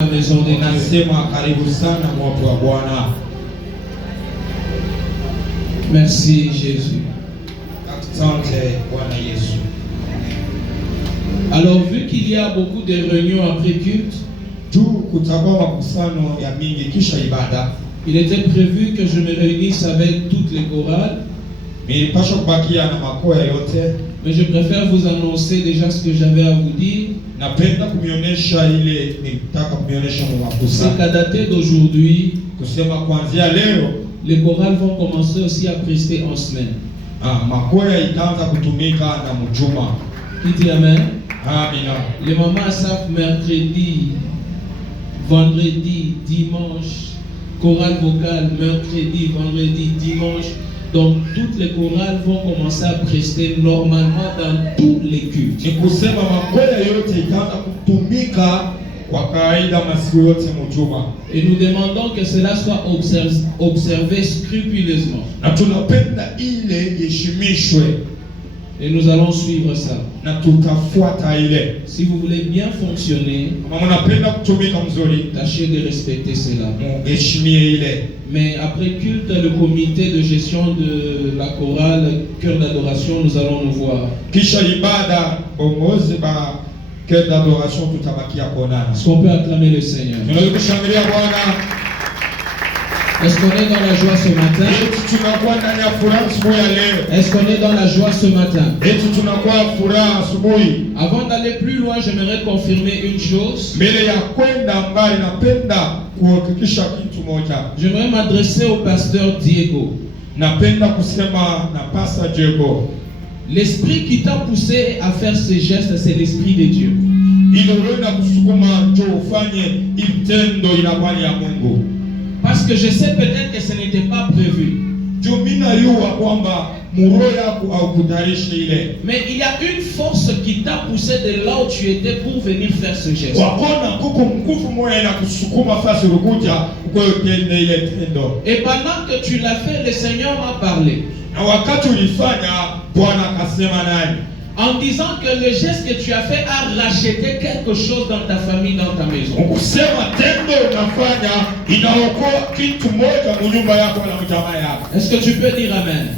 La maison de Nasema karibu sana moto wa Bwana. Merci Jésus. Asante Bwana Yesu. Alors vu qu'il y a beaucoup de réunions après culte, Kutakuwa makusano ya mingi kisha ibada. Il était prévu que je me réunisse avec toutes les chorales. Nilipaswa kubakia na makoya yote. Mais je préfère vous annoncer déjà ce que j'avais à vous dire. Napenda kumionesha ile nilitaka kumionesha mwakusa. C'est qu'à dater d'aujourd'hui, Kusema kuanzia leo, les chorales vont commencer aussi à prester en semaine. makoya itaanza kutumika na mjuma. Qui dit amen? Amina. Les mamans savent mercredi, vendredi, dimanche, chorale vocale, mercredi, vendredi, dimanche. Donc toutes les chorales vont commencer à prester normalement dans tous les cultes. Ni kusema makoya yote itaanza kutumika kwa kawaida masiku yote mjuma. Et nous demandons que cela soit observé scrupuleusement. Na tunapenda ile yeshimishwe. Et nous allons suivre ça. Na tutafuata ile. Si vous voulez bien fonctionner, Kama mnapenda kutumika mzuri, tâchez de respecter cela. muheshimie ile. Mais après culte, le comité de gestion de la chorale, cœur d'adoration, nous allons nous voir. Kisha ibada bongozi ba cœur d'adoration tutabakia kuonana. Est-ce qu'on peut acclamer le Seigneur? Tunaweza kushangilia Bwana. Est-ce qu'on est dans la joie ce matin? Tunakuwa ndani ya furaha asubuhi ya leo. Est-ce qu'on est dans la joie ce matin? Tunakuwa furaha asubuhi. Avant d'aller plus loin, j'aimerais confirmer une chose. Mbele ya kwenda mbali napenda kuhakikisha kitu moja. J'aimerais m'adresser au pasteur Diego. Napenda kusema na Pastor Diego. L'esprit qui t'a poussé à faire ces gestes, c'est l'esprit de Dieu. Ile unaenda kusukuma njoo ufanye itendo inakuwa ya Mungu. Parce que je sais peut-être que ce n'était pas prévu. Mais il y a une force qui t'a poussé de là où tu étais pour venir faire ce geste. Et pendant que tu l'as fait, le Seigneur m'a parlé. En disant que le geste que tu as fait a racheté quelque chose dans ta famille, dans ta maison. Est-ce que tu peux dire amen?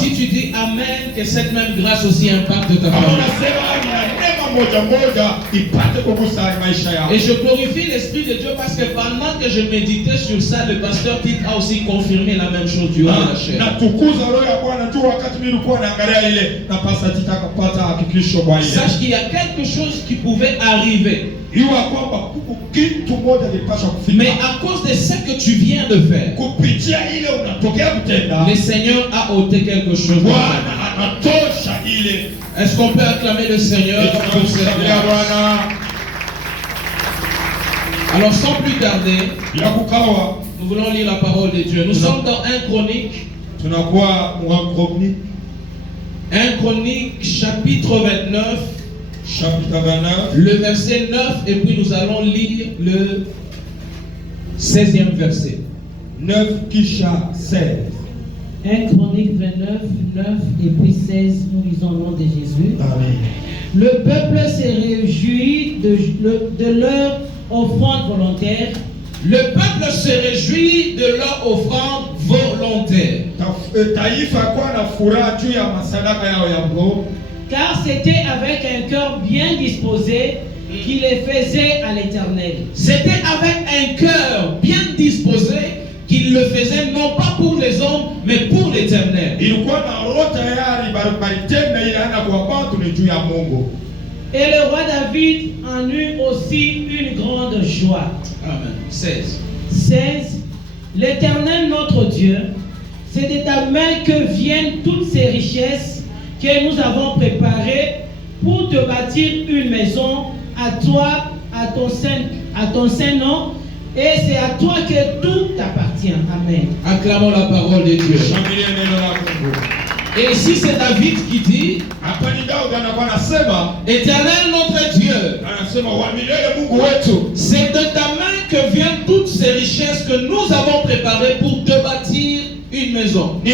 Si tu dis amen, que cette même grâce aussi impacte ta famille. Et je glorifie l'Esprit de Dieu parce que pendant que je méditais sur ça, le pasteur Tite a aussi confirmé la même chose durant la chair. Sache qu'il y a quelque chose qui pouvait arriver. Mais à cause de ce que tu viens de faire, le Seigneur a ôté quelque chose. Est-ce qu'on peut acclamer le Seigneur pour cette grâce? Alors sans plus tarder, nous voulons lire la parole de Dieu. Nous sommes dans 1 Chronique. 1 Chronique chapitre 29. Le verset 9 et puis nous allons lire le 16e verset. 9 kisha 16. 1 Chronique 29, 9 et puis 16, nous lisons au nom de Jésus. Amen. Le peuple se réjouit de leur offrande volontaire. Le peuple se réjouit de leur offrande volontaire. Car c'était avec un cœur bien disposé qu'il les faisait à l'Éternel. C'était avec un cœur bien disposé qu'il le faisait non pas pour les hommes, mais pour l'Éternel. Et le roi David en eut aussi une grande joie. Amen. 16. 16. L'Éternel notre Dieu, c'est de ta main que viennent toutes ces richesses que nous avons préparées pour te bâtir une maison à toi, à ton saint nom, et c'est à toi que tout t'appartient. Amen. Acclamons la parole de Dieu. Et ici c'est David qui dit, Éternel notre Dieu, c'est de ta main que viennent toutes ces richesses que nous avons préparées pour te bâtir une maison. À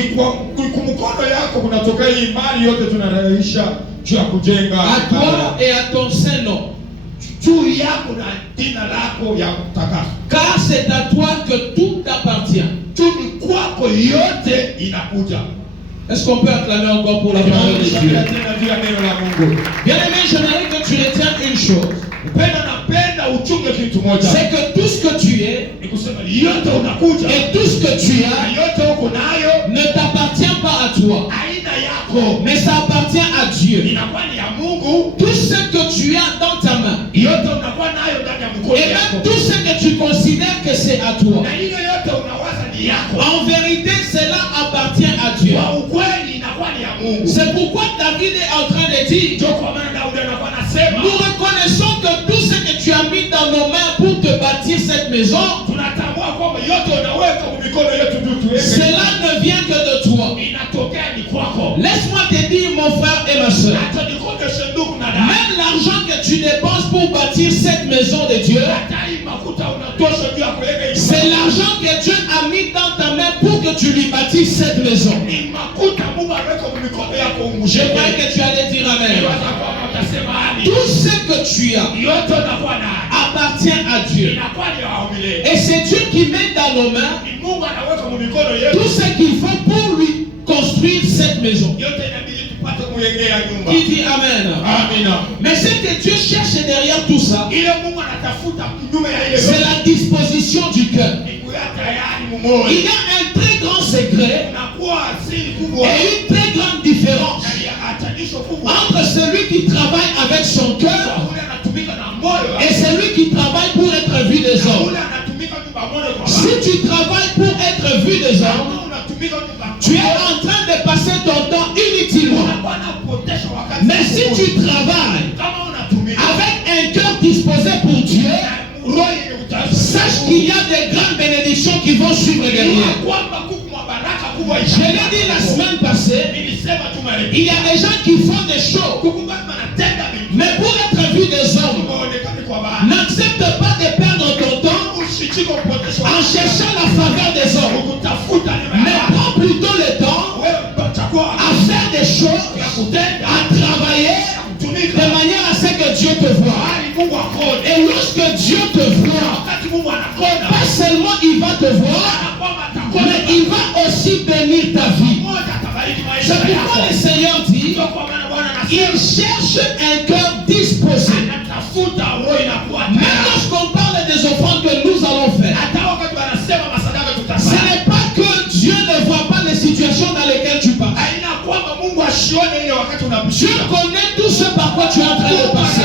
toi et à ton saint nom. juu yako na jina lako ya kutakaswa. Car c'est à toi que tout appartient. Juu kwako yote inakuja. Est-ce qu'on peut acclamer encore pour la parole de Dieu? Bien aimé, j'aimerais que tu retiennes une chose. C'est que tout ce que tu es et tout ce que tu as ne t'appartient pas à toi, mais ça appartient à Dieu. Tout ce que tu as dans ta main et même tout ce que tu considères que c'est à toi, en vérité cela appartient à Dieu. C'est pourquoi David est en train de dire, nous reconnaissons que tout ce que tu as mis dans nos mains pour te bâtir cette maison, cela ne vient que de toi. Laisse-moi te dire, mon frère et ma soeur, même l'argent que tu dépenses pour bâtir cette maison de Dieu, c'est l'argent que Dieu a mis dans ta main pour que tu lui bâtisses cette maison. Je crois que tu allais dire amen. Tout ce que tu as appartient à Dieu. Et c'est Dieu qui met dans nos mains tout ce qu'il faut pour lui construire cette maison. Qui dit amen. Mais ce que Dieu cherche derrière tout ça, c'est la disposition du cœur. Il y a un très grand secret et une très grande différence entre celui qui travaille avec son cœur et celui qui travaille pour être vu des hommes. Si tu travailles pour être vu des hommes, tu es en train de passer ton temps inutilement. Mais si tu travailles avec un cœur disposé pour Dieu, sache qu'il y a des grandes bénédictions qui vont suivre derrière. Je l'ai dit la semaine passée, il y a des gens qui font des choses, mais pour être vu des hommes, n'accepte pas de perdre ton temps en cherchant la faveur des hommes, mais prends plutôt le temps à faire des choses, à travailler de manière à ce que Dieu te voie. Et lorsque Dieu te voit, pas seulement il va te voir, mais il va aussi bénir ta vie. C'est pourquoi le Seigneur dit, il cherche un cœur disposé. Même lorsqu'on parle des offrandes que nous allons faire, ce n'est pas que Dieu ne voit pas les situations dans lesquelles tu passes. Dieu connaît tout ce par quoi tu es en train de passer.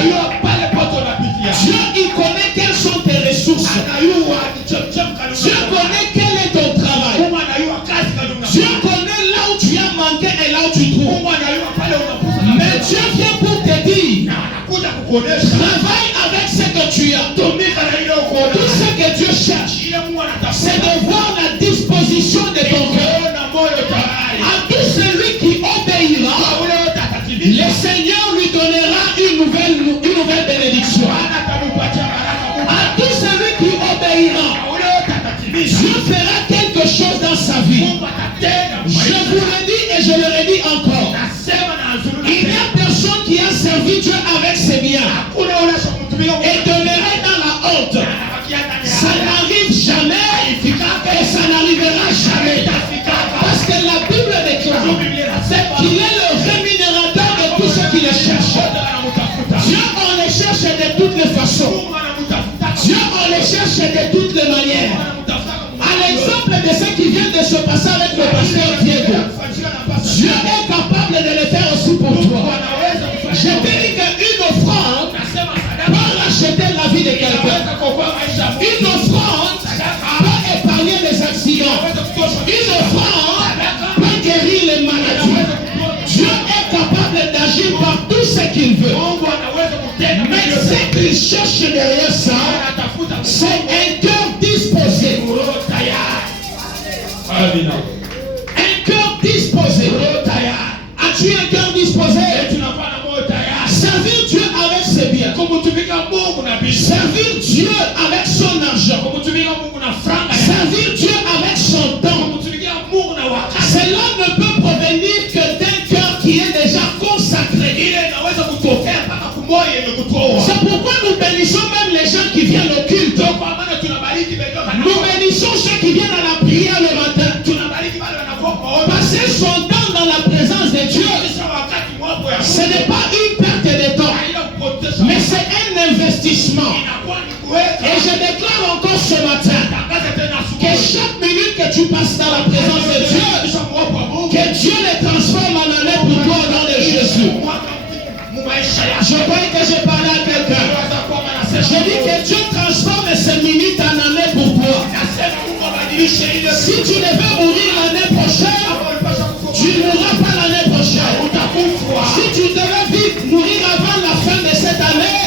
Dieu, il connaît quelles sont tes ressources. Dieu connaît quel est ton travail. Dieu connaît là où tu as manqué et là où tu trouves. Mais Dieu vient pour te dire, travaille avec ce que tu as. Tout ce que Dieu cherche, c'est de voir la disposition de ton cœur. À tout celui qui obéira, le Seigneur lui donnera une nouvelle bénédiction. À tout celui qui obéira, Dieu fera quelque chose dans sa vie. Je vous le dis et je le redis encore. Il n'y a personne qui a servi Dieu avec ses biens et demeurer dans la honte. Ça n'arrive jamais et ça n'arrivera jamais. Parce que la Bible déclare qu'il est le rémunérateur de tous ceux qui le cherchent. Dieu, on les cherche de toutes les façons. Dieu, on les cherche de toutes les manières. À l'exemple de ce qui vient de se passer avec le pasteur Diego, Dieu est capable de le faire aussi pour toi. Je te dis qu'une offrande peut racheter la vie de quelqu'un. Une offrande peut épargner les accidents. Une offrande peut guérir les maladies. Dieu est capable d'agir par tout ce qu'il veut. Mais ce qu'il cherche derrière ça, c'est un cœur disposé. Un cœur disposé. As-tu un cœur disposé? Servir Dieu avec ses biens. Servir Dieu avec son argent. Servir Dieu avec son temps. Cela ne peut provenir que d'un cœur qui est déjà consacré. C'est pourquoi nous bénissons Je crois que j'ai parlé à quelqu'un. Je dis que Dieu transforme ces minutes en années pour toi. Si tu devais mourir l'année prochaine, tu ne mourras pas l'année prochaine. Si tu devais mourir avant la fin de cette année,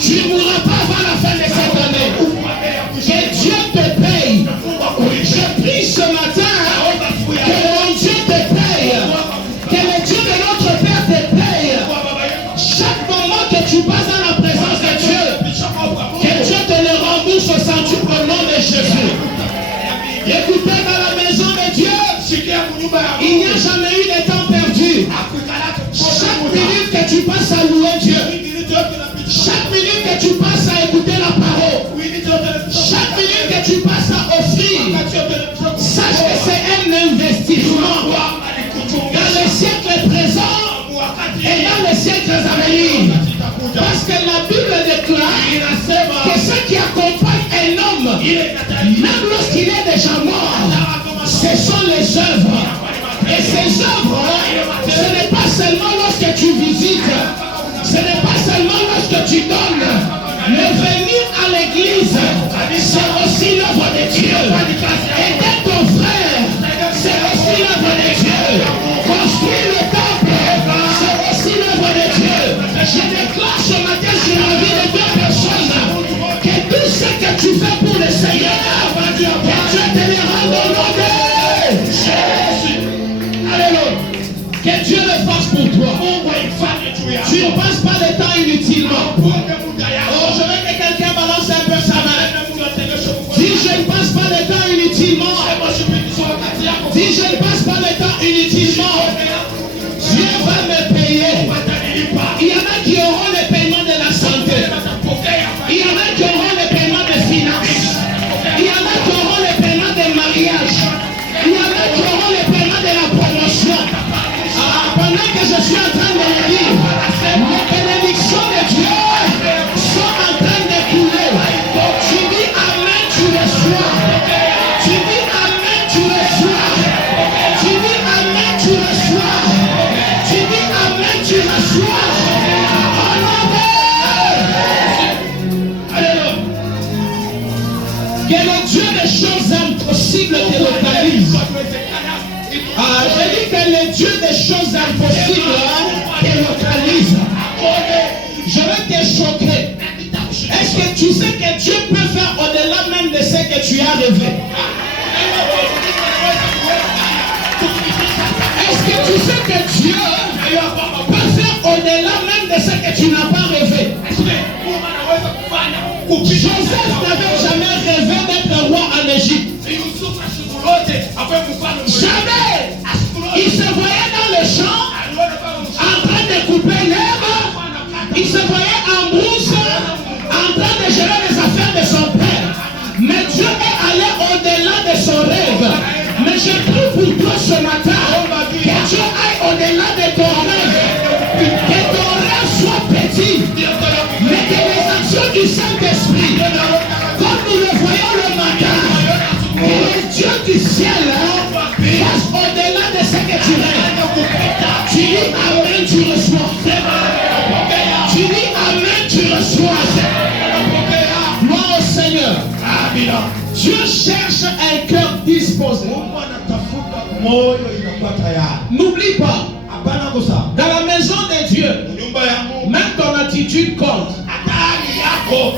tu ne mourras pas avant la fin de cette année. Que Dieu te paye. Je prie ce matin que mon Dieu te paye. Que le Dieu de notre Père te paye. Chaque moment que tu passes dans la présence de Dieu, que Dieu te le rembourse au centuple au nom de Jésus. Écoutez, dans la maison de Dieu, il n'y a jamais eu de temps perdu. Chaque minute que tu passes à louer Dieu, chaque minute que tu passes à écouter la parole, chaque minute que tu passes à offrir, sache que c'est un investissement dans les siècles présents et dans les siècles à venir. Parce que la Bible déclare que ce qui accompagne un homme, même lorsqu'il est déjà mort, ce sont les œuvres. Et ces œuvres, ce n'est pas seulement lorsque tu visites, ce n'est pas seulement lorsque tu donnes. Le venir à l'église, c'est aussi l'œuvre de Dieu. Aider ton frère, c'est aussi l'œuvre de Dieu. Construire le temple, c'est aussi l'œuvre de Dieu. Je déclare ce matin sur la vie de deux personnes que tout ce que tu fais pour le Seigneur, que Dieu te le rende au nom de Jésus. Alléluia. Que Dieu le fasse pour toi. Tu ne passes pas le temps inutilement. Oh, je veux que quelqu'un balance un peu sa main. Dis, je ne passe pas le temps inutilement. Dis, je ne passe pas le temps inutilement. Dieu va me payer. Il y en a qui auront le paiement de la santé. Il y en a qui auront le paiement des finances. Il y en a qui auront le paiement des mariages. Il y en a qui auront le paiement de la promotion. Pendant que je suis en train de le dire, les bénédictions de Dieu sont en train de couler. Tu dis Amen, tu reçois. Tu dis Amen, tu reçois. Tu dis Amen, tu reçois. Tu dis Amen, tu reçois. Alléluia. Que le Dieu des choses impossibles te localise. Je dis que le Dieu des choses impossibles te localise. Je vais te choquer. Est-ce que tu sais que Dieu peut faire au-delà même de ce que tu as rêvé? Est-ce que tu sais que Dieu peut faire au-delà même de ce que tu n'as pas rêvé? Joseph n'avait jamais rêvé d'être roi en Égypte. Jamais. Il se voyait dans le champ en train de couper l'herbe. Il se voyait en brousse en train de gérer les affaires de son père. Mais Dieu est allé au-delà de son rêve. Mais je prie pour toi ce matin que Dieu aille au-delà de ton rêve. Que ton rêve soit petit. Mais que les actions du Saint-Esprit, comme nous le voyons le matin, que le Dieu du ciel passe au-delà de ce que tu rêves. Tu dis Amen, tu reçois. Tu dis Amen, tu reçois. Gloire au Seigneur. Dieu cherche un cœur disposé. N'oublie pas, dans la maison de Dieu, même ton attitude compte.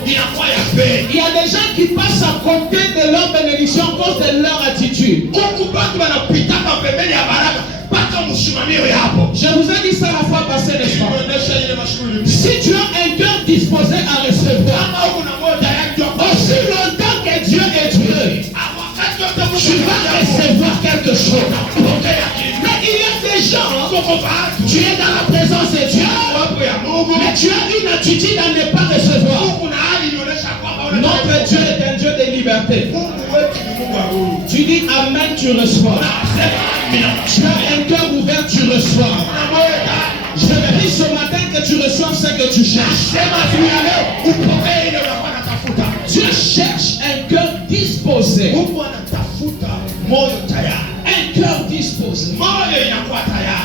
Il y a des gens qui passent à côté de leur bénédiction à cause de leur attitude. Je vous ai dit ça la fois passée, n'est-ce pas? Si tu as un cœur disposé à recevoir, aussi longtemps que Dieu est Dieu, tu vas recevoir quelque chose. Mais il y a des gens, tu es dans la présence de Dieu, mais tu as une attitude à ne pas recevoir. Notre Dieu est un Dieu de liberté. Tu dis Amen, tu reçois. Tu as un cœur ouvert, tu reçois. Je prie ce matin que tu reçoives ce que tu cherches. Dieu cherche un cœur disposé. Un cœur disposé.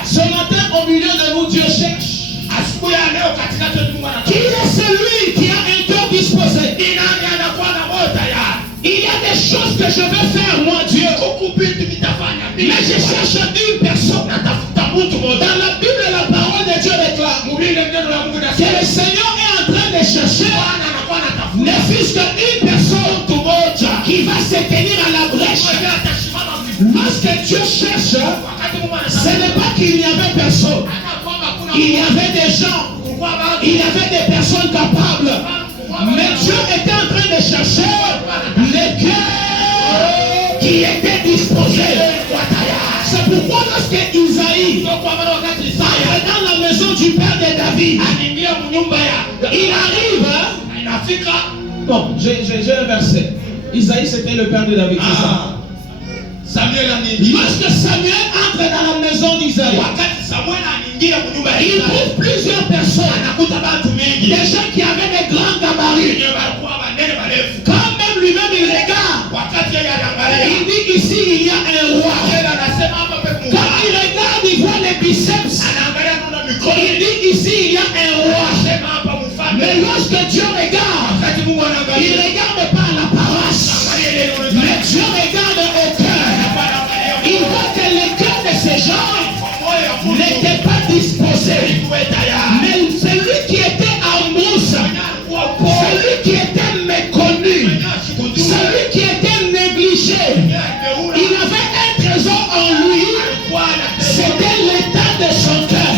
Ce matin, au milieu de nous, Dieu cherche choses que je veux faire, moi Dieu. Mais je cherche une personne. Dans la Bible, la parole de Dieu déclare que le Seigneur est en train de chercher ne fût-ce qu'une personne qui va se tenir à la brèche. Lorsque Dieu cherche, ce n'est pas qu'il n'y avait personne. Il y avait des gens, il y avait des personnes capables. Mais Dieu était en train de chercher les cœurs qui étaient disposés. C'est pourquoi lorsque Isaïe est dans la maison du père de David, il arrive. Bon, j'ai un verset. Isaïe, c'était le père de David, c'est ça. Lorsque Samuel entre dans la maison d'Isaïe, il trouve plusieurs personnes, des gens qui avaient des grands gabarits. Quand même lui-même il regarde, il dit ici il y a un roi. Quand il regarde, il voit les biceps. Il dit ici il y a un roi. Mais lorsque Dieu regarde, il ne regarde pas l'apparence, mais Dieu regarde au cœur. Il voit que le cœur de ces gens n'était pas disposé. Mais celui qui était en mousse, celui qui était méconnu, celui qui était négligé, il avait un trésor en lui. C'était l'état de son cœur.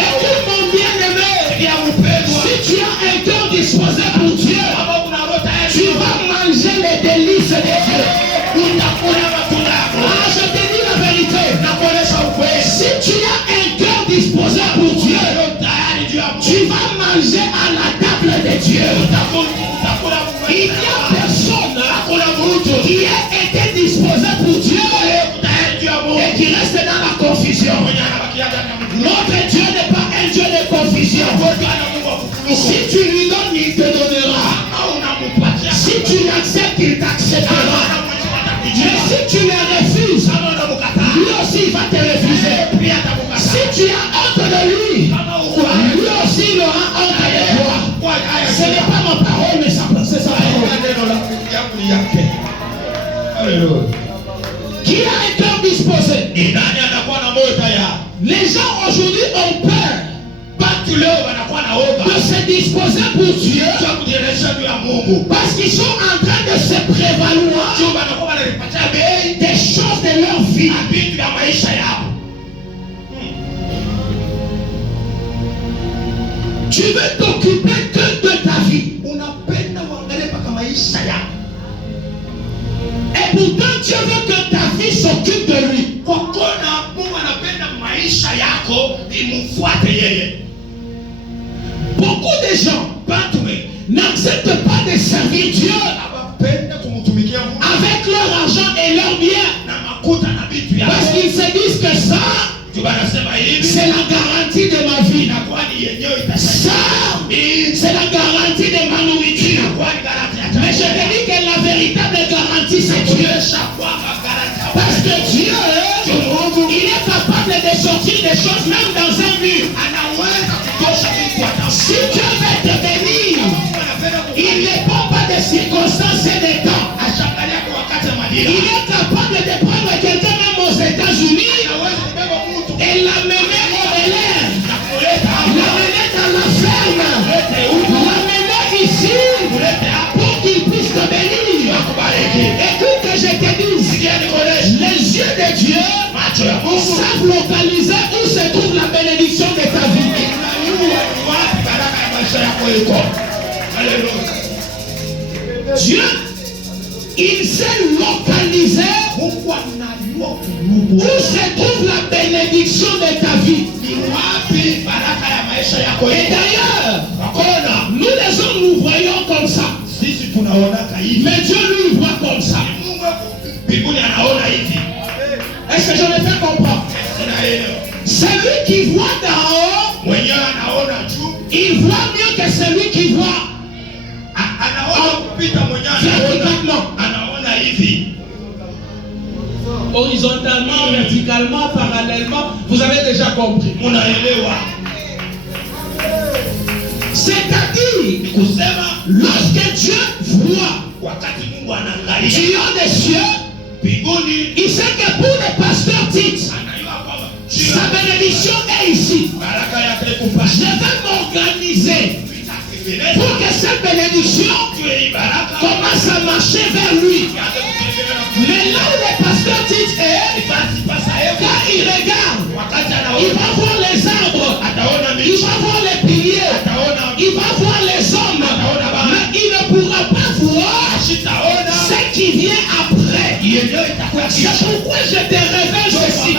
Écoute mon bien-aimé, si tu as un cœur disposé pour Dieu, tu vas manger les délices de Dieu. Ah, je te dis la vérité. Si tu as un cœur disposé pour Dieu, tu vas manger à la table de Dieu. Il n'y a personne qui a été disposé pour Dieu et qui reste dans la confusion. Notre Dieu n'est pas un Dieu de confusion. Si tu lui donnes, il te donnera. Si tu l'acceptes, il t'acceptera. Mais si tu le refuses, lui aussi il va te refuser. Si tu as honte de lui, lui aussi il aura honte de toi. Ce n'est pas ma parole, mais c'est sa parole. Qui a un cœur disposé? Les gens aujourd'hui ont peur de se disposer pour Dieu parce qu'ils sont en train de se prévaloir des choses de leur vie. Tu veux t'occuper que de ta vie. Et pourtant Dieu veut que ta vie s'occupe de lui. Beaucoup de gens n'acceptent pas de servir Dieu avec leur argent et leurs biens parce qu'ils se disent que ça c'est la garantie de ma vie. Ça c'est la garantie de ma nourriture. Mais je te dis que la véritable garantie c'est Dieu. Parce que Dieu il est capable de sortir des choses même dans un mur. Si Dieu veut te bénir, il ne prend pas de circonstances et de temps. Il est capable de prendre quelqu'un même aux États-Unis et l'amener au Bel-Air, l'amener dans la ferme, l'amener ici pour qu'il puisse te bénir. Écoute que je te dise, les yeux de Dieu savent localiser où se trouve la bénédiction de ta vie. Dieu, il sait localiser où se trouve la bénédiction de ta vie. Et d'ailleurs, nous les hommes nous voyons comme ça. Mais Dieu lui voit comme ça. Est-ce que je me fais comprendre? Celui qui voit d'en haut, il voit mieux que celui qui voit verticalement. Horizontalement, verticalement, parallèlement. Vous avez déjà compris. C'est-à-dire, lorsque Dieu voit, Il sait que pour le pasteur Tite, sa bénédiction est ici. Je vais m'organiser pour que cette bénédiction commence à marcher vers lui. Mais là où le pasteur Tite est, quand il regarde, il va voir les arbres, il va voir les piliers, il va voir les hommes, mais il ne pourra pas voir ce qui vient après. C'est pourquoi je te révèle ceci.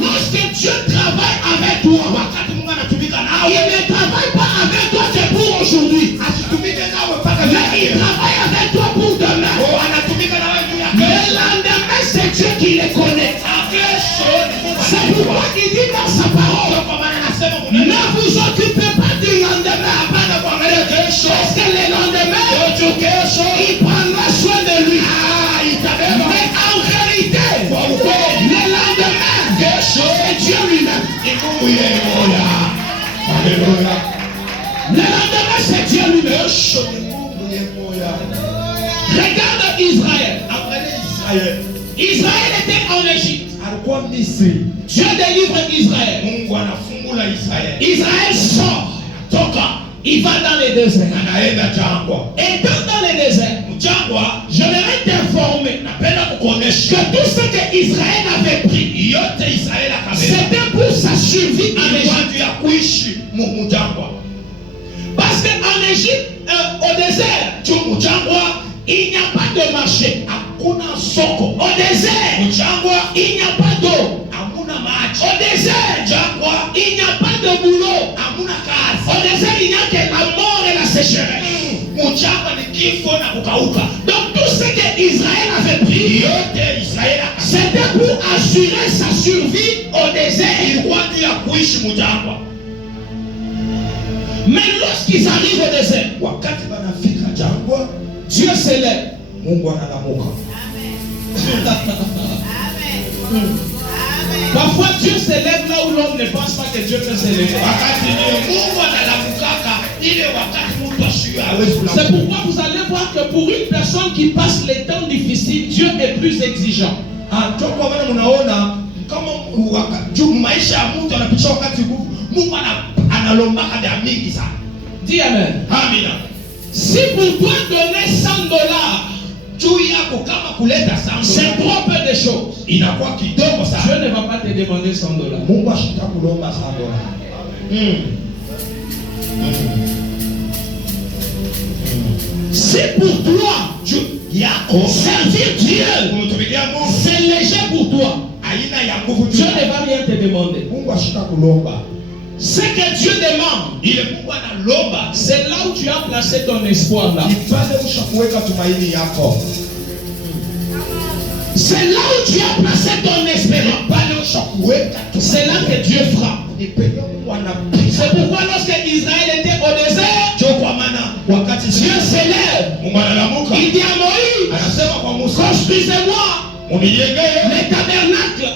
Lorsque Dieu travaille avec toi, il ne travaille pas avec toi que pour aujourd'hui, mais il travaille avec toi pour demain. Le lendemain, c'est Dieu qui les connaît. C'est pourquoi il dit dans sa parole, ne vous occupez pas du lendemain, parce que le lendemain, il prendra soin de lui. Mais en réalité, le lendemain, c'est Dieu lui-même. Le lendemain, c'est Dieu lui-même. Regarde Israël. Israël était en Égypte. Dieu délivre Israël. Israël sort. Il va dans les déserts. Et dans les déserts, j'aimerais t'informer que tout ce que Israël avait pris, c'était pour sa survie en Égypte. Parce qu'en Égypte, au désert, il n'y a pas de marché. Au désert, il n'y a pas d'eau. Au désert, il n'y a pas de boulot. Au désert, il n'y a que la mort et la sécheresse. Donc tout ce que Israël avait pris, c'était pour assurer sa survie au désert. Mais lorsqu'ils arrivent au désert, Dieu s'élève. Parfois Dieu s'élève là où l'homme ne pense pas que Dieu peut s'élever. C'est pourquoi vous allez voir que pour une personne qui passe les temps difficiles, Dieu est plus exigeant. Dis amen. Si pour toi donner $100, c'est trop peu de choses, Dieu ne va pas te demander $100. Si pour toi servir Dieu, c'est léger pour toi, Dieu ne va rien te demander. Ce que Dieu demande, c'est là où tu as placé ton espoir là. C'est là où tu as placé ton espérance. C'est là que Dieu frappe. C'est pourquoi lorsque Israël était au désert, Dieu s'élève. Il dit à Moïse, construisez-moi les tabernacles.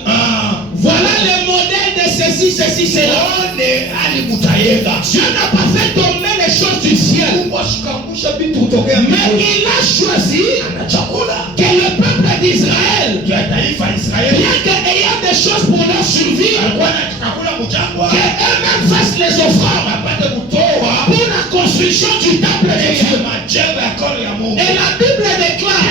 Voilà le modèle de ceci, cela. Dieu n'a pas fait tomber les choses du ciel, mais il a choisi que le peuple d'Israël, bien qu'ayant des choses pour leur survie, qu'eux-mêmes fassent les offrandes pour la construction du temple de Dieu. Et la Bible déclare,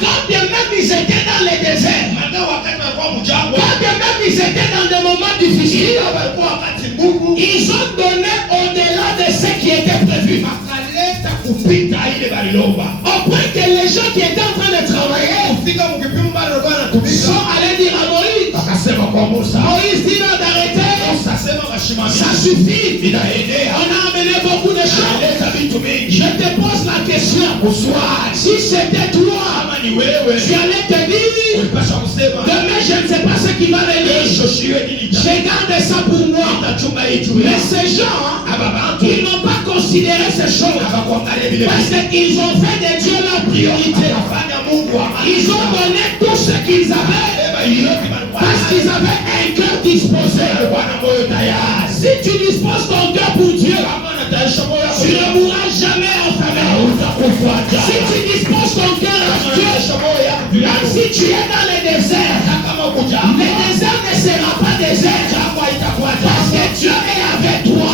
quand bien même ils étaient dans les déserts, quand bien même ils étaient dans des moments difficiles, ils ont donné au-delà de ce qui était prévu. Au point que les gens qui étaient en train de travailler sont allés dire à Moïse, Moïse dit non d'arrêter, ça suffit, on a amené beaucoup de choses. Je te pose la question, si c'était toi, tu allais te dire, demain je ne sais pas ce qui va venir, je garde ça pour moi. Mais ces gens, ils n'ont pas considéré ces choses, parce qu'ils ont fait de Dieu leur priorité. Ils ont donné tout ce qu'ils avaient, parce qu'ils avaient un cœur disposé. Si tu disposes ton cœur pour Dieu, tu ne mourras jamais enfermé. Si tu disposes ton cœur à Dieu, Même si tu es dans le désert, le désert ne sera pas désert. Parce que Dieu est avec toi.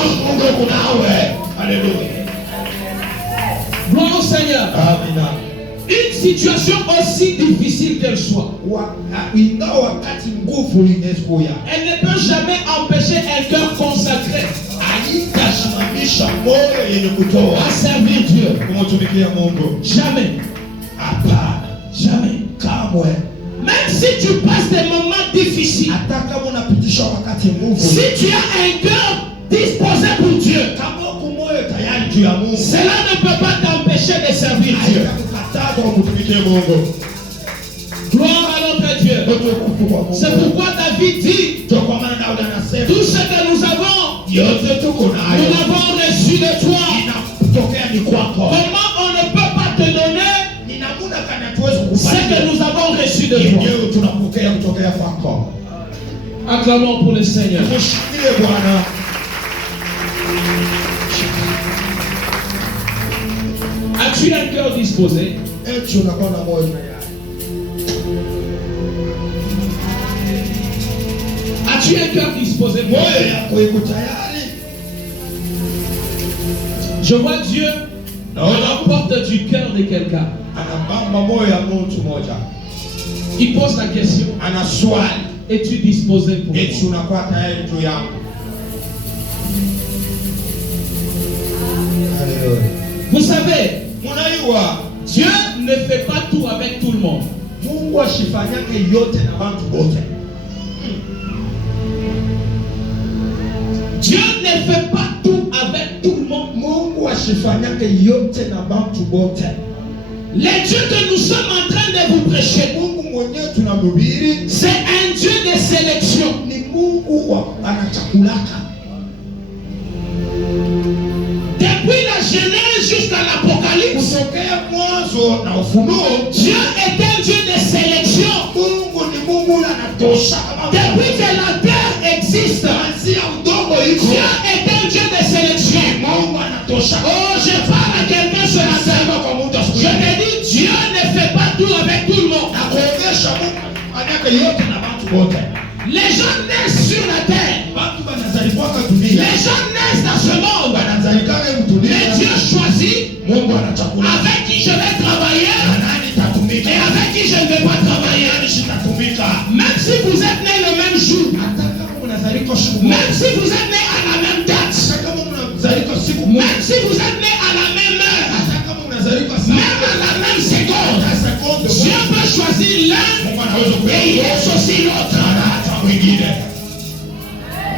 Alléluia. Gloire au Seigneur. Amina. Une situation aussi difficile qu'elle soit, Ingawa wakati nguvu linaweza elle ne peut jamais empêcher un cœur consacré haitasimamisha moyo yenye kutoa à servir Dieu. kumtumikia Mungu. Jamais. Hapana, Jamais. kamwe. Même si tu passes des moments difficiles, Hata kama unapitisha wakati nguvu, si tu as un cœur disposé pour Dieu, kama uko moyo tayari juu ya Mungu, cela ne peut pas t'empêcher de servir Dieu. haitakukataza kumtumikia Mungu. Gloire à notre Dieu. C'est pourquoi David dit, Ndio kwa maana Daudi anasema tout ce que nous avons, yote tuko nous nayo l'avons reçu de toi. inatokea ni kwako. Comment on ne peut pas te donner Ni namna gani tuweze ce que kukupatia nous avons reçu de toi? yenyewe tunapokea kutokea kwako. Acclamons pour le Seigneur. Tushangilie Bwana. As-tu un cœur disposé? Eti unakuwa na moyo tayari. As-tu un cœur disposé? Moyo yako iko tayari. Je vois Dieu à la porte du cœur de quelqu'un. Anabamba moyo ya mtu mmoja. Il pose la question, Ana swali. es-tu disposé pour Eti moi? unakuwa tayari juu yako. Haleluya. Vous savez, Munaiwa Dieu ne fait pas tout avec tout le monde. Mungu ashifanyake yote na bantu bote. Dieu ne fait pas tout avec tout le monde. Mungu ashifanyake yote na bantu bote. Le Dieu que nous sommes en train de vous prêcher, Mungu mwenyewe tunamhubiri c'est un Dieu de sélection. ni Mungu wa anachakulaka. Depuis la Genèse jusqu'à l'Apocalypse, Kutokea mwanzo na Ufunuo, Dieu est un Dieu de sélection. Mungu ni Mungu anatosha kama Depuis que la terre existe, kuanzia udongo iko. Dieu est un Dieu de sélection. Mungu anatosha. Oh, je parle à quelqu'un ce matin. Je te dis, Dieu ne fait pas tout avec tout le monde. Na kuonyesha Mungu anataka yote na bantu bote. Les gens naissent sur la terre. Bantu banazaliwa kwa dunia. Les gens naissent dans ce monde. Banazalika kwa Mais dunia. Dieu choisit Mungu anachakula. avec qui je vais travailler Nani tatumika? et avec qui je ne vais pas travailler. Nani shitatumika? Même si vous êtes nés le même jour, Hata kama unazalika siku moja. même si vous êtes nés à la même date, Hata kama unazalika siku moja. même si vous êtes nés à la même heure, Hata kama unazalika même à la même seconde, sekunde. Dieu peut choisir l'un Mungu anaweza et il kuyaona. laisse aussi l'autre. Hata mwingine.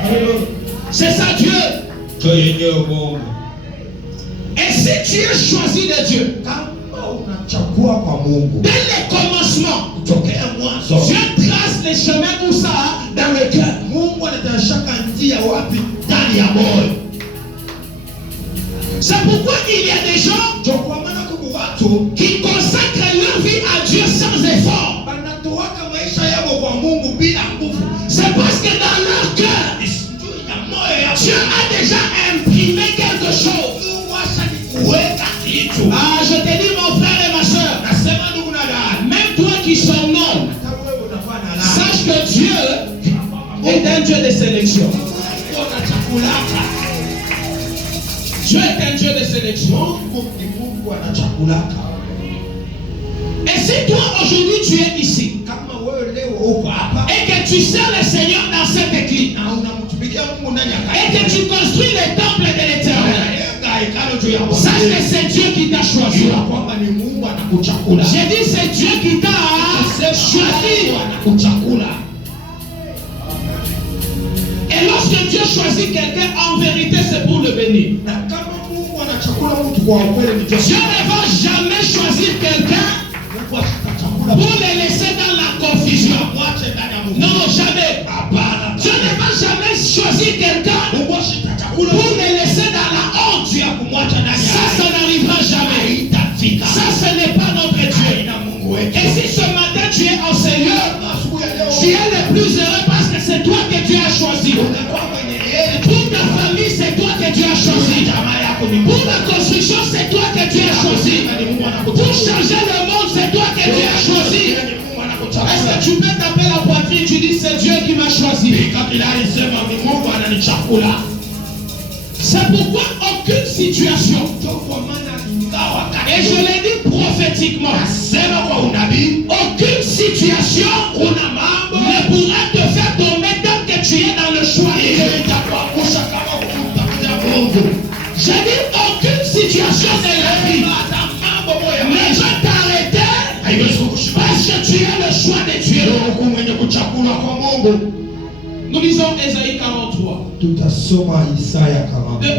Haleluya. C'est ça Dieu. Ndio yenyewe Mungu. Et si tu es choisi de Dieu, Kama unachagua kwa Mungu. dès le commencement, Kutokea mwanzo. Dieu trace les chemins où ça dans le cœur. Mungu anatashaka njia wapi ndani ya moyo. C'est pourquoi il y a des gens Ndio kwa maana kuna watu qui consacrent leur vie à Dieu sans effort. wanatoaka maisha yao kwa Mungu bila nguvu. C'est parce que dans leur cœur, Juu ya moyo ya Dieu a déjà imprimé quelque chose. Mungu ashikuweka kitu. Ah, je te dis mon frère et ma soeur, Nasema ndugu na dada, même toi qui surnommes, hata wewe unafanya la. sache que Dieu est un Dieu de sélection. Mungu anachakulaka. Dieu est un Dieu de sélection. Mungu ni Mungu anachakulaka. Et si toi aujourd'hui tu es ici Kama wewe leo uko hapa et que tu sers le Seigneur dans cette église na unamtumikia Mungu ndani ya et que tu construis le temple de l'Éternel, unajenga hekalu juu ya Mungu. sache que c'est Dieu qui t'a choisi. Jua kwamba ni Mungu anakuchakula. J'ai dit c'est Dieu qui t'a choisi. Mungu anakuchakula. Et lorsque Dieu choisit quelqu'un, en vérité c'est pour le bénir. Na kama Mungu anachakula mtu kwa kweli ni Dieu ne va jamais choisir quelqu'un Mungu atachakula pour le laisser dans la confusion. mwache ndani ya Mungu. Non, jamais. Hapana. Dieu ne va jamais choisir quelqu'un Mungu atachakula pour le laisser dans la honte. ya kumwacha ndani ya Ça n'arrivera jamais. itafika. Ça, ce n'est pas notre Dieu. Ina Mungu wetu. Et si ce matin tu es en Seigneur, Asubuhi ya leo tu es le plus heureux parce que c'est toi que Dieu a choisi. unakuwa mwenye heri. Pour ta famille, c'est toi que Dieu a choisi. Jamaa yako ni Pour la construction, c'est toi que Dieu a choisi. Mungu. Mungu Pour anakuchakula. changer le monde, c'est toi que Dieu a choisi. tu peux taper la poitrine, tu dis c'est Dieu qui m'a choisi. C'est pourquoi aucune situation, et je l'ai dit prophétiquement, aucune situation ne pourra te faire tomber tant que tu es dans le choix. J'ai dit aucune situation de la vie ne va t'arrêter parce que tu es le choix de Dieu. Nous lisons Ésaïe 43. Tutasoma Isaya De 1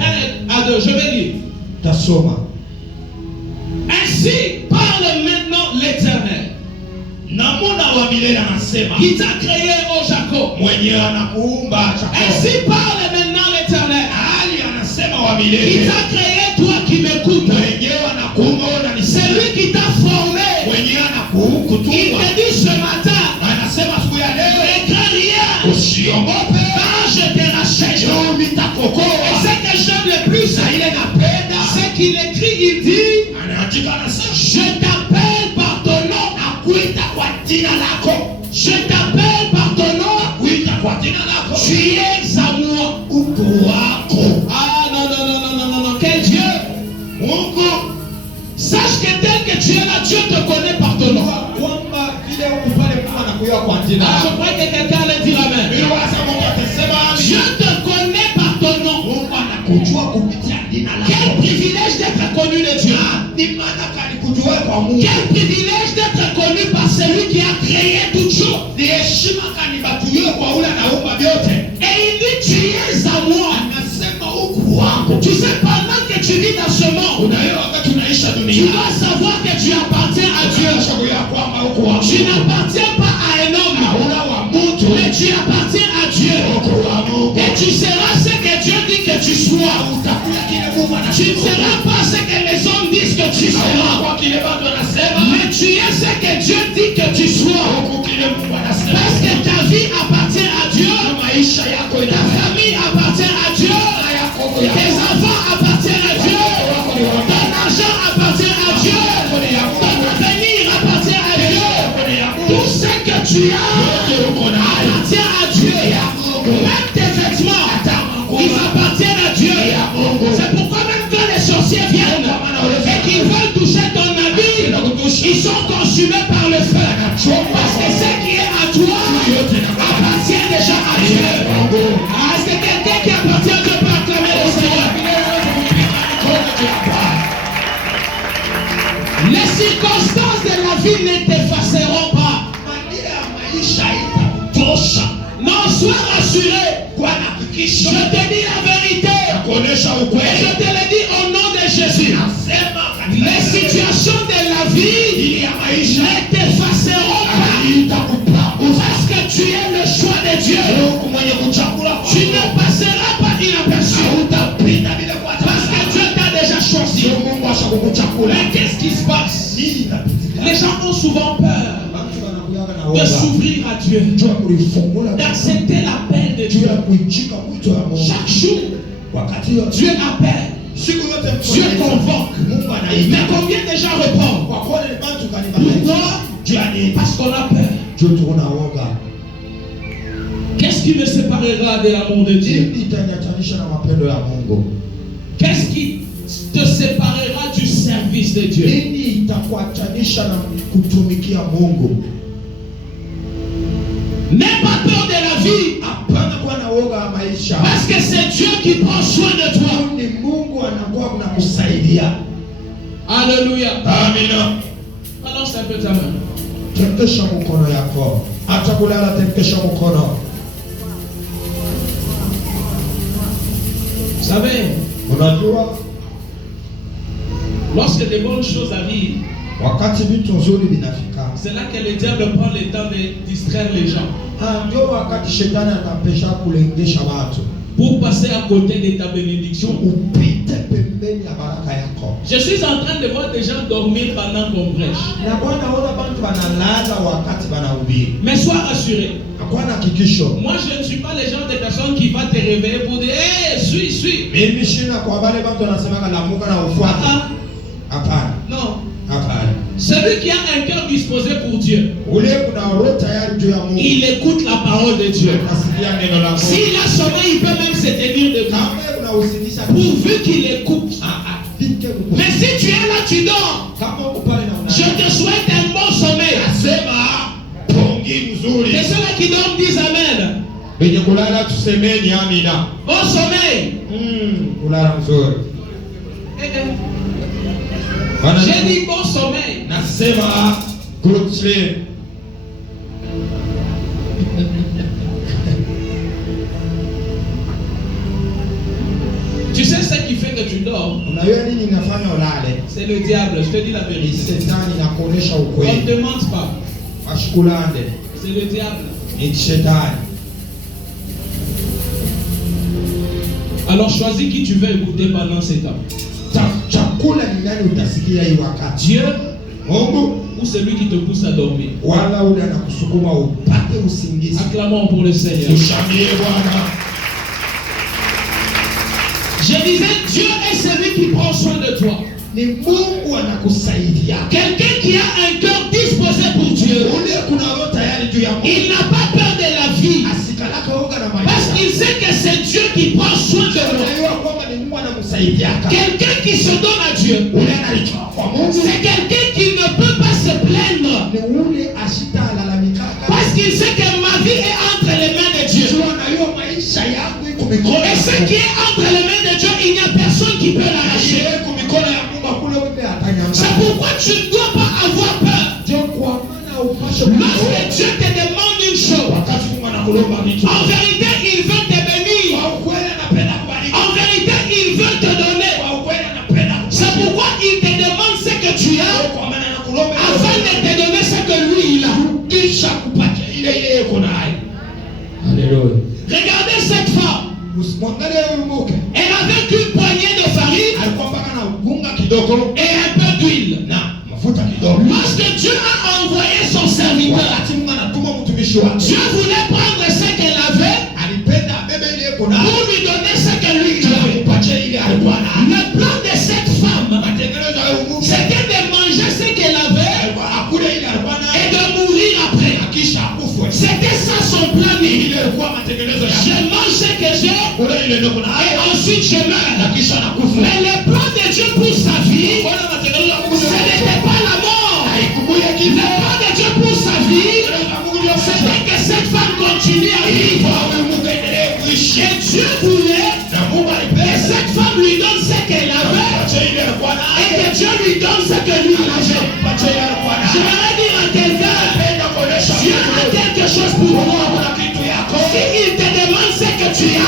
à 2, je vais lire. Tutasoma. Ainsi parle maintenant l'Éternel, qui t'a créé, ô Jacob. Ainsi parle maintenant l'Éternel, qui t'a créé, toi qui m'écoutes. C'est lui qui t'a formé. Il te dit ce matin, ne crains rien, car je te rachète. Et ce que j'aime le plus, c'est qu'il écrit, il dit, je t'appelle par ton nom. Je t'appelle par ton nom. Tu es à moi. Ah non. Quel Dieu. Sache que tel que tu es là, Dieu te connaît par ton nom. Ah, je crois que quelqu'un allait dire amen. Dieu te connaît par ton nom. Quel privilège d'être connu de Dieu. Quel privilège d'être connu par celui qui a créé toutes choses. Et il dit tu es à moi. Tu sais, pendant que tu vis dans ce monde, tu dois savoir que tu appartiens à Dieu. Tu n'appartiens pas à un homme, mais tu appartiens à Dieu. Et tu seras ce que Dieu dit que tu sois. Tu ne seras pas ce que les hommes disent que tu seras, mais tu es ce que Dieu dit que tu sois. Parce que ta vie appartient à Dieu, ta famille appartient à Dieu, tes enfants appartiennent à Dieu, ton argent appartient à Dieu, ton avenir appartient à Dieu. Tout ce que tu as appartient à Dieu. Même tes vêtements, ils appartiennent à Dieu. C'est pourquoi même quand les sorciers viennent et qu'ils veulent toucher ton habit, ils sont consumés par le feu. Parce que ce qui est à toi appartient déjà à Dieu. Ah, c'est quelqu'un qui appartient à Dieu pour acclamer le Seigneur. Les circonstances de la vie ne t'effaceront pas. Non, sois rassuré. Je te dis la vérité. Et je te le dis au nom de Jésus. Les situations de la vie ne t'effaceront pas. Parce que tu es le choix de Dieu. Tu ne passeras pas inaperçu. Parce que Dieu t'a déjà choisi. Mais qu'est-ce qui se passe? Les gens ont souvent peur de s'ouvrir à Dieu, d'accepter l'appel de Dieu. Chaque jour, Dieu appelle, Dieu convoque. Mais combien de gens répondent? Pourquoi? Parce qu'on a peur. Qu'est-ce qui me séparera de l'amour de Dieu? Qu'est-ce qui te séparera du service de Dieu? N'aie pas peur de la vie. Parce que c'est Dieu qui prend soin de toi. Alléluia. Amen. Alors c'est un peu ta main. Vous savez, lorsque des bonnes choses arrivent, c'est là que le diable prend le temps de distraire les gens pour passer à côté de ta bénédiction. Je suis en train de voir des gens dormir pendant qu'on prêche. Mais sois rassuré. Moi je ne suis pas le genre de personne qui va te réveiller pour dire hey, suis. Non. Celui qui a un cœur disposé pour Dieu, ule kuna roho tayari juu ya Mungu, il écoute la parole de Dieu. nasikia neno la Mungu. S'il a sommeil, il peut même se tenir debout. Kama unausinisha Pourvu qu'il écoute. vike kuku. Mais si tu es là, tu dors. Kama uko pale na Je te souhaite un bon sommeil. unasema pongi mzuri. Et ceux-là qui dorment disent Amen. Wenye kulala tusemeni amina. Bon sommeil. Kulala mzuri. J'ai dit bon sommeil. Nasema good sleep. Tu sais ce qui fait que tu dors? Unajua nini inafanya ulale? C'est le diable, je te dis la Ni vérité. shetani inakuonesha On ne ukweli. te mente pas. Washikulande C'est le diable. ni shetani. Alors choisis qui tu veux écouter pendant ces temps. Chakula ni nani utasikia hii wakati? Dieu Mungu ou celui qui te pousse à dormir. wala ule anakusukuma upate usingizi. Acclamons pour le Seigneur. Tushangilie Bwana. Je disais, Dieu est celui qui prend soin de toi. Ni Mungu anakusaidia. Quelqu'un qui a un cœur disposé pour Dieu, Ule kuna roho tayari juu ya Mungu. il n'a pas peur de la vie. Asikalaka oga na Parce maisha. qu'il sait que c'est Dieu qui prend soin de toi. Unajua kwamba ni Mungu anamsaidiaka. Quelqu'un qui se donne à Dieu, Ule analichwa kwa Mungu. c'est quelqu'un qui ne peut pas se plaindre. Ni ule ashitalalamikaka. Parce qu'il sait que ma vie est entre les mains de Dieu. Jua anajua maisha yangu iko mikono. Et ce qui est entre les mains de Dieu, il n'y a personne qui peut l'arracher. Iko mikono ya Mungu hakuna ule atanyang'anya. C'est pourquoi tu ne dois pas avoir peur. Ndio kwa maana upashe Lorsque Dieu te demande une chose, wakati Mungu anakulomba vitu. en vérité, il veut te bénir. Kwa ukweli anapenda kubariki. En vérité, il veut te donner. Kwa ukweli anapenda kubariki. C'est pourquoi il te demande ce que tu as, Kwa maana anakulomba afin de te donner ce que lui il a. kisha kupatia ile ile yako nayo. Haleluya. Regardez cette femme. Usimwangalie huyu mke. Elle avait qu'une poignée de farine Alikuwa mpaka na unga kidogo et un peu d'huile. na mafuta kidogo. Lorsque Dieu a envoyé son serviteur, Wakati Mungu anatuma mtumishi wake, Dieu voulait prendre ce qu'elle avait alipenda abebe ile yako nayo. pour lui donner ce que lui il avait. Kupatia ile alikuwa nayo. Le plan de cette femme, Matengenezo ya huyu mke. c'était de manger ce qu'elle avait Alikuwa akule ile alikuwa nayo. et de mourir après. Kisha akufe. C'était ça son plan. Ile ilikuwa matengenezo ya. Je mange ce que j'ai Kule ile ndio kuna. et ensuite je Na meurs. kisha nakufa. Mais le plan de Dieu pour sa vie, Bwana matengenezo ya Mungu. ce n'était pas la mort. Haikubuya Le kifo. plan de Dieu pour sa vie, c'était que cette femme continue à vivre. Et Dieu voulait que cette femme lui donne ce qu'elle avait et que Dieu lui donne ce que lui avait. Je voudrais dire à quelqu'un, Dieu a quelque chose pour toi. S'il te demande ce que tu as,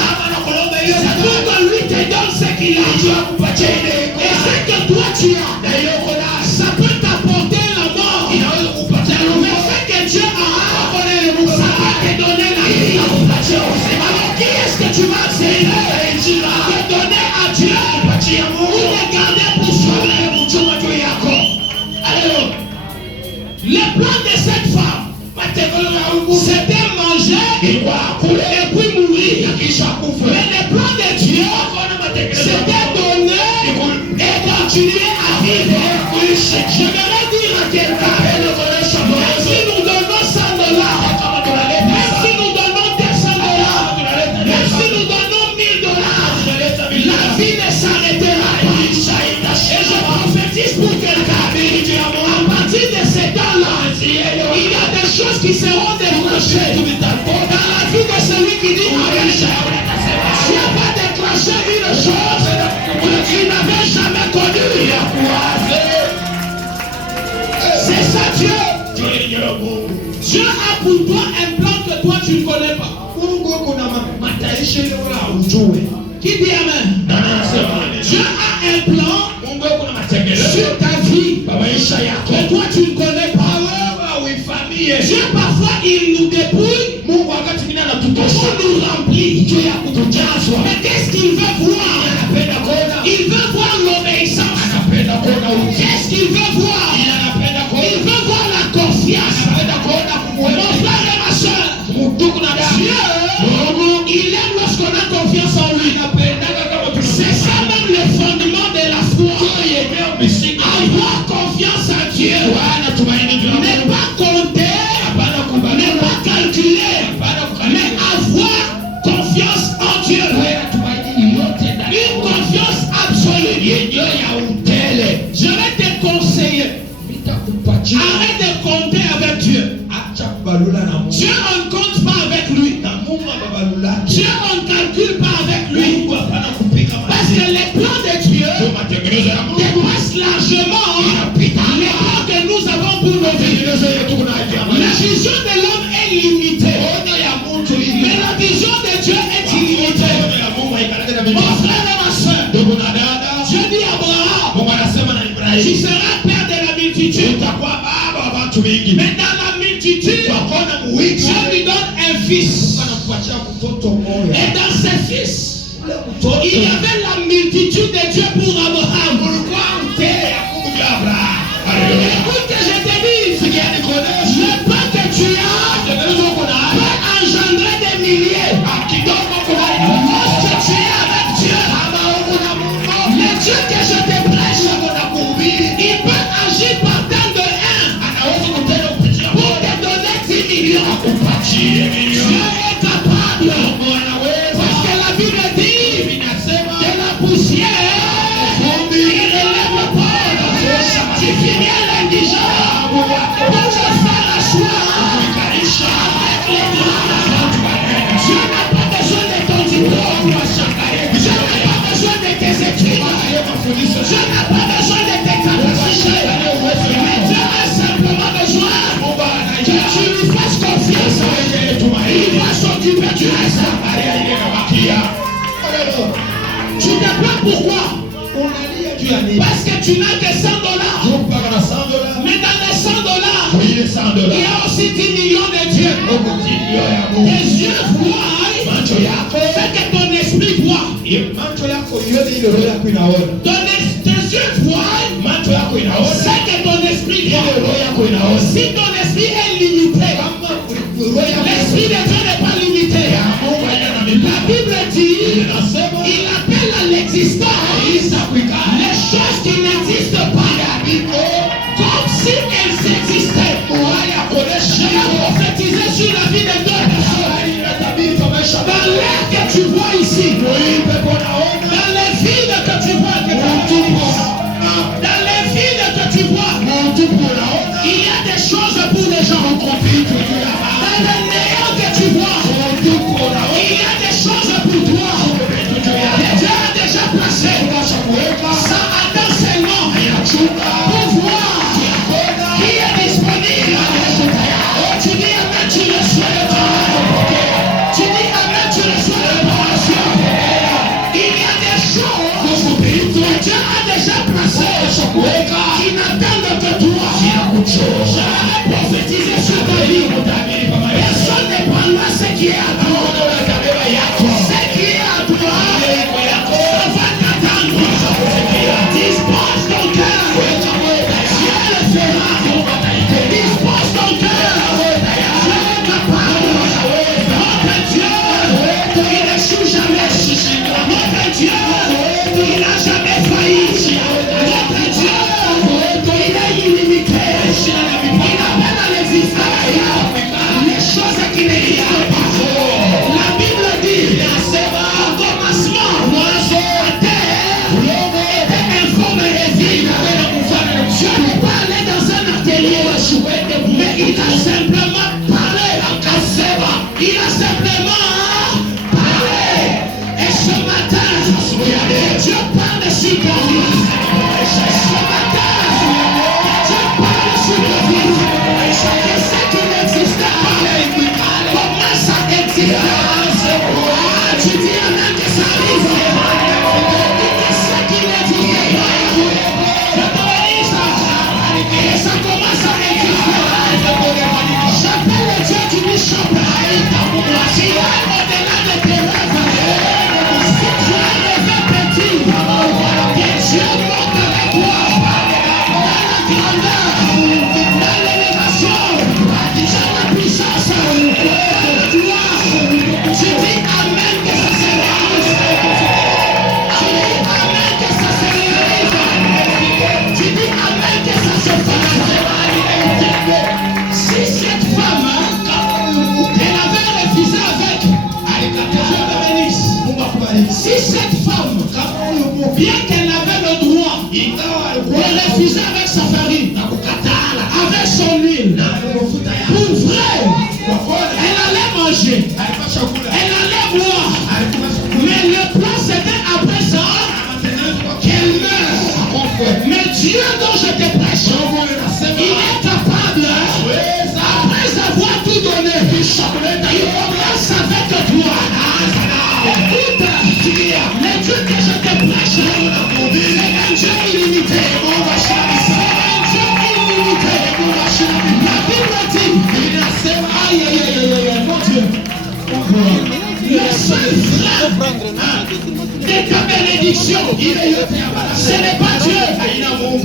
c'est pour que lui te donne ce qu'il a. Et ce que toi tu as, ça peut t'apporter la mort. Mais ce que Dieu a, ça va te donner la vie. Alors qui est-ce que tu vas accepter de donner à Dieu ou de garder pour soi-même? Alors, le plan de cette femme, c'était manger et puis mourir. Mais le plan de Dieu, c'était donner et continuer à vivre. Je voudrais dire à quelqu'un, même si nous donnons 100 $, même si nous donnons 200 $, même si nous donnons 1000 $, la vie ne s'arrêtera pas. Et je prophétise pour quelqu'un, à partir de ces temps-là, il y a des choses qui seront déclenchées dans la vie de celui qui dit Amen. Dieu va déclencher une chose que tu n'avais jamais connue. C'est ça Dieu. Dieu a pour toi un plan que toi tu ne connais pas. Qui dit Amen? Dieu a un plan sur ta vie que toi tu ne connais pas. Dieu parfois il nous dépouille pour nous remplir. Mais qu'est-ce qu'il veut voir? Il veut voir l'obéissance. Qu'est-ce qu'il veut voir? Il veut voir la confiance. Mon frère et ma soeur, Dieu, il aime lorsqu'on a confiance en lui. C'est ça même le fondement de la foi. Avoir confiance en Dieu. Dieu n'est pas compter, n'est pas calculer, mais avoir confiance en Dieu. Une confiance absolue. Je vais te conseiller. Arrête de compter avec Dieu. Dieu, on ne compte pas avec lui. Dieu, on ne calcule pas avec lui. Parce que les plans de Dieu dépassent largement les plans que nous avons pour nos vies. La vision de l'homme est limitée. Mais la vision de Dieu est illimitée. Mon frère et ma soeur, Dieu dit à Abraham, tu seras père de la multitude. Mais dans la multitude, Dieu lui donne un fils. Et dans ses fils, il y avait la multitude de Dieu pour Abraham. Écoute que je te dise, le peuple que tu as peut engendrer des milliers. Lorsque tu es avec Dieu, le Dieu que je te prêche, il peut agir partant de 1 pour te donner 10 millions. Dieu est capable. Parce que la Bible dit de la poussière, il relève le pôle. Tu finis l'indigent pour te faire asseoir avec les grands. Dieu n'a pas besoin de ton diplôme. Dieu n'a pas besoin de tes études. Dieu n'a pas besoin de tes capacités. Mais Dieu a simplement besoin que tu lui fasses confiance. Il va s'occuper du reste. Tu te plains pourquoi? Parce que tu n'as que $100. Mais dans les $100, il y a aussi 10 millions de dieux. Tes yeux voient, fait que ton esprit voit. Tes yeux voient, c'est que ton esprit voit. Si ton esprit est limité, l'esprit de Dieu n'est pas limité. La Bible dit, il appelle à l'existence les choses qui n'existent pas comme si elles existaient. Je vais prophétiser sur la vie de Dieu. Dans l'air que tu vois ici, dans les vides que tu vois, dans les vides que tu vois, il y a des choses pour les gens. Dans le néant que tu vois, il y a des choses pour toi. Et Dieu a déjà placé. Ça attend seulement pour voir qui est disponible. Oh, tu dis amen, tu le souhaites. Tu dis amen, tu le souhaites. Il y a des choses que Dieu a déjà placées qui n'attendent que toi. Je vais prophétiser sur ta vie. Personne ne prendra ce qui est à toi. Ce qui est à toi, ça va t'attendre. Dispose ton cœur. Dieu le fera. Dispose ton cœur. Dieu est capable. Notre Dieu, il n'échoue jamais. Notre Dieu, il n'a jamais failli. Notre Dieu, il est illimité. Il appelle à l'existence les choses qui n'existent pas. La Bible dit, au commencement, la terre était informe et vide. Dieu n'est pas allé dans un atelier, mais il a simplement parlé. Il a simplement parlé. Et ce matin, Dieu parle sur ton vie. Ce matin, Dieu parle sur ton vie. Et ce qui n'existe pas commence à exister. Tu dis amen que ça arrive. Et que ce qui n'existe pas, je te dis ça. Et ça commence à exister. J'appelle le Dieu du bishop. Si au-delà de tes rêves, si tu as rêvé petit, que Dieu monte avec toi dans la grandeur, dans l'élévation, dans la puissance, dans la gloire. Tu dis amen que ça se réalise. Tu dis amen que ça se réalise. Tu dis amen que ça se fasse. commence avec toi. Écoute, les dieux que je te prêche, c'est un Dieu illimité. C'est un Dieu illimité. La Bible dit, aïe, aïe, aïe, aïe, mon Dieu. Le seul frein de ta bénédiction, ce n'est pas Dieu,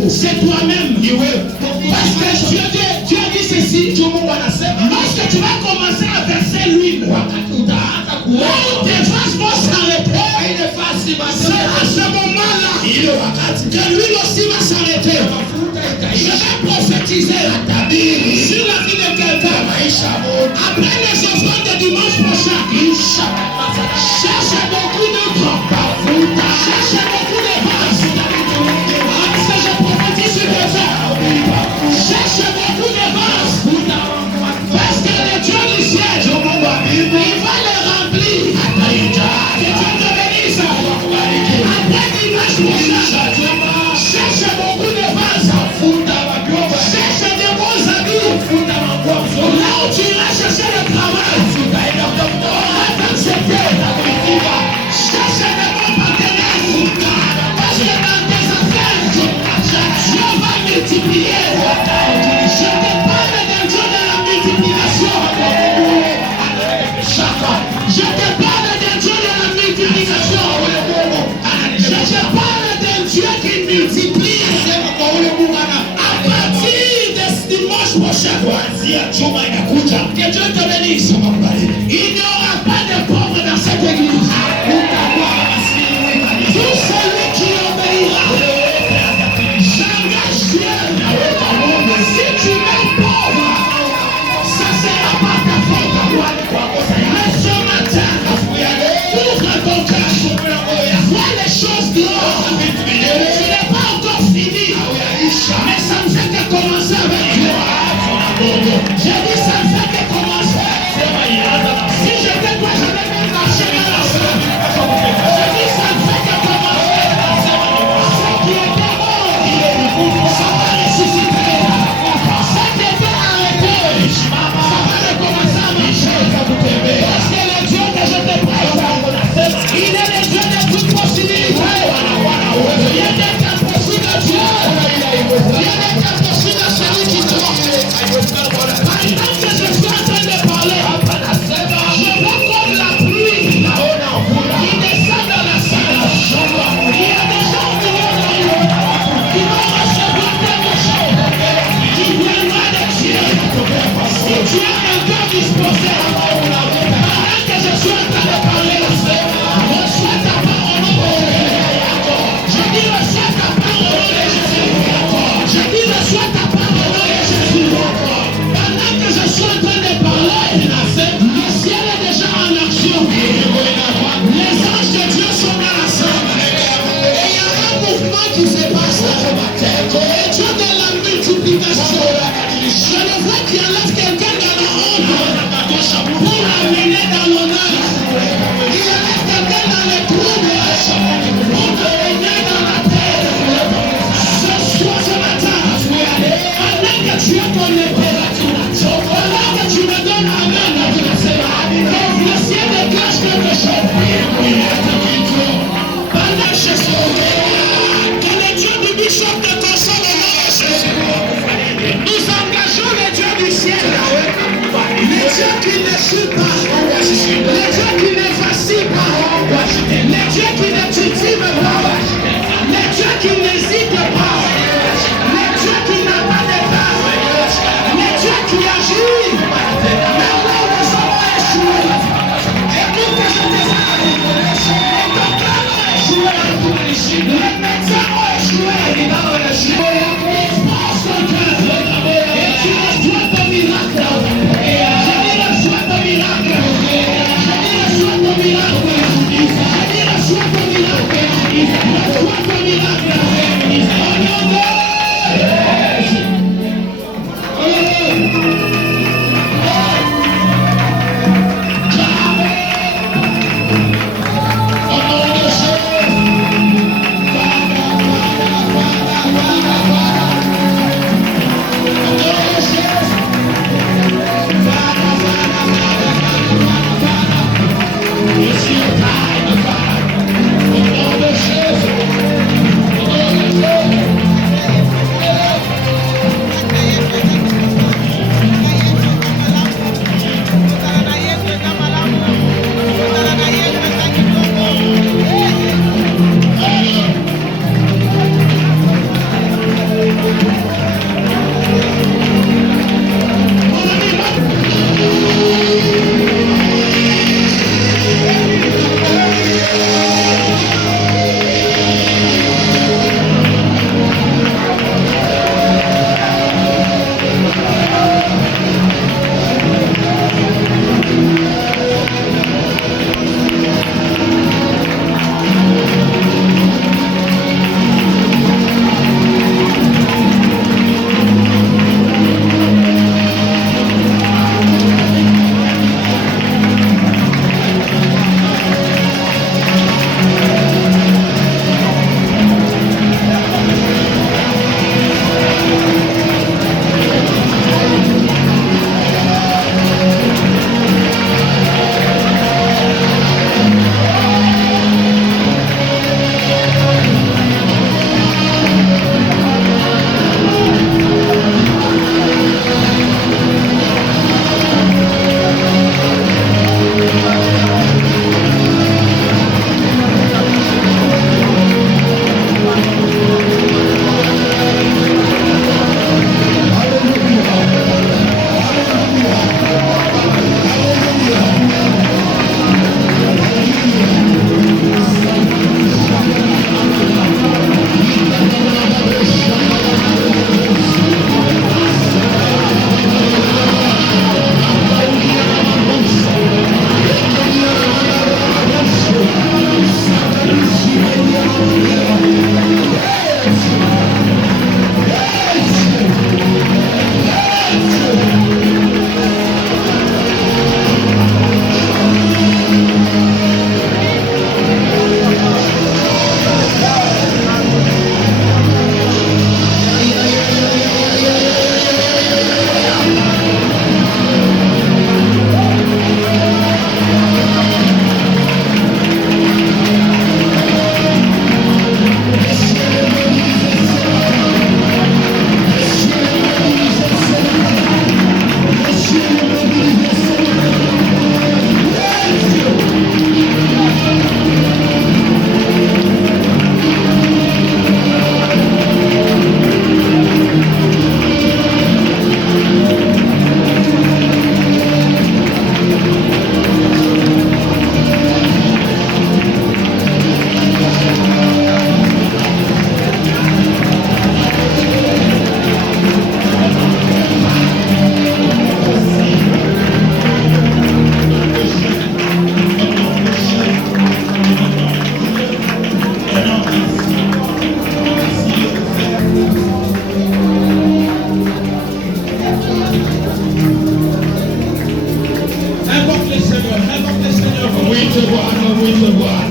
c'est toi-même. Parce que Dieu dit ceci, lorsque tu vas commencer à verser l'huile, tes vases vont s'arrêter. C'est à ce moment-là que l'huile aussi va s'arrêter. Je vais prophétiser sur la vie de quelqu'un. Après les offrandes de dimanche prochain, cherche beaucoup de temps, cherche beaucoup de vases. Parce que je prophétise sur quelqu'un. Cherche beaucoup de vases. Parce que le Dieu du ciel, il va les remplir. Que Dieu te bénisse. Après dimanche prochain, cherche beaucoup de vases. Cherche des bons amis. Là où tu iras chercher le travail, cherche des bons partenaires. Parce que dans tes affaires, Dieu va multiplier. Je te parle d'un Dieu de la multiplication. Je te parle d'un Dieu de la multiplication. Je te parle d'un Dieu qui multiplie. À partir de dimanche prochain, que Dieu te bénisse. Il n'y aura pas de pauvres dans cette église. Tout celui qui obéira, j'engage Dieu. Si tu es pauvre, ça sera pas ta faute. Mais ce matin, ouvre ton cœur. Vois les choses dehors. Tu n'es pas encore fini. Mais ça ne fait que commencer avec toi. J'ai dit ça ne fait que commencer. Si j'étais toi, je vais même marcher dans la salle. J'ai dit ça ne fait que commencer. Ce qui était mort, ça va ressusciter. Ce qui était arrêté, ça va recommencer à marcher. Parce que le Dieu que je te prête, il est le Dieu de toute possibilité. Rien n'est impossible à Dieu. Rien n'est impossible à celui qui te pendant que je suis en train de parler, je vois comme la pluie qui descend dans la salle. Il y a des gens qui vont recevoir quelque chose qui viendra de Dieu. Si tu as un cœur disposé, pendant que je suis en train de parler, reçois ta part au nom de Jésus. Je dis reçois ta part au nom de Jésus. Je dis reçois ta part au nom de Jésus. Pendant que je suis en train de parler, le ciel est déjà en action. Les anges de Dieu sont dans la salle. Et il y a un mouvement qui se passe. Et Dieu de la multiplication. Je le vois qui enlève quelqu'un dans la honte pour l'amener dans l'honneur. Il enlève quelqu'un dans les troubles pour l'amener dans la paix. Ce matin, pendant que tu es ton épée, pendant que tu me donnes amen, le ciel dégage quelque chose. Pendant que je suis que le Dieu du bishop te console au nom de Jésus. Nous engageons le Dieu du ciel, le Dieu qui ne chute pas, le Dieu qui ne vacille pas, le Dieu qui ne titube pas, le Dieu qui n'hésite pas, le Dieu qui n'a pas de peur, le Dieu qui agit, mais là où nous avons échoué. Écoute que je te parle, les docteurs ont échoué, les médecins ont échoué, ils forcent ton cœur et tu reçois ton miracle. Je dis reçois ton miracle. mwito Bwana.